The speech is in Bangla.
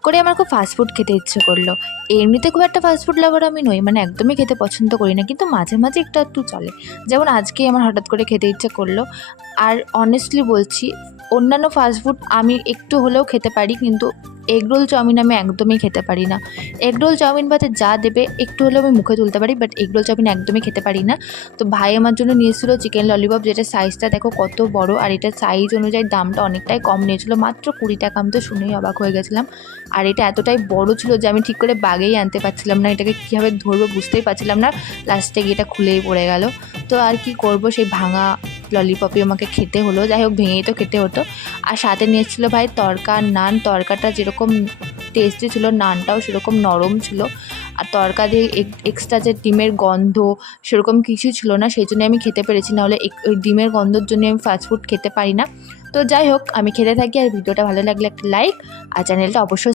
করে আমার খুব ফাস্টফুড খেতে ইচ্ছে করলো। এমনিতে খুব একটা ফাস্টফুড লাভার আমি নই, মানে একদমই খেতে পছন্দ করি না, কিন্তু মাঝে মাঝে একটু একটু চলে। যেমন আজকেই আমার হঠাৎ করে খেতে ইচ্ছে করলো। আর অনেস্টলি বলছি, অন্যান্য ফাস্টফুড আমি একটু হলেও খেতে পারি, কিন্তু এগরোল চাউমিন আমি একদমই খেতে পারি না। এগরোল চাউমিন ভাতে যা দেবে একটু হলেও আমি মুখে তুলতে পারি, বাট এগরোল চাউমিন একদমই খেতে পারি না। তো ভাই আমার জন্য নিয়েছিল চিকেন ললিপপ, যেটা সাইজটা দেখো কত বড়, আর এটা সাইজ অনুযায়ী দামটা অনেকটাই কম নিয়েছিল, মাত্র 20 টাকা। আমি তো শুনেই অবাক হয়ে গেছিলাম। আর এটা এতটাই বড় ছিল যে আমি ঠিক করে ব্যাগেই আনতে পারছিলাম না, এটাকে কীভাবে ধরবো বুঝতেই পারছিলাম না। লাস্টে গিয়ে এটা খুলেই পড়ে গেল। তো আর কি করব, সেই ভাঙা ললিপপই আমাকে খেতে হলো। যাই হোক, ভেঙেই তো খেতে হতো। আর সাথে নিয়ে এসেছিলো ভাই তড়কা নান। তড়কাটা যেরকম টেস্টি ছিল, নানটাও সেরকম নরম ছিল। আর তড়কা দিয়ে এক্সট্রা যে ডিমের গন্ধ সেরকম কিছু ছিল না, সেই জন্য আমি খেতে পেরেছি। নাহলে ওই ডিমের গন্ধর জন্য আমি ফাস্টফুড খেতে পারি না। তো যাই হোক, আমি খেতে থাকি। আর ভিডিওটা ভালো লাগলে একটা লাইক, আর চ্যানেলটা অবশ্যই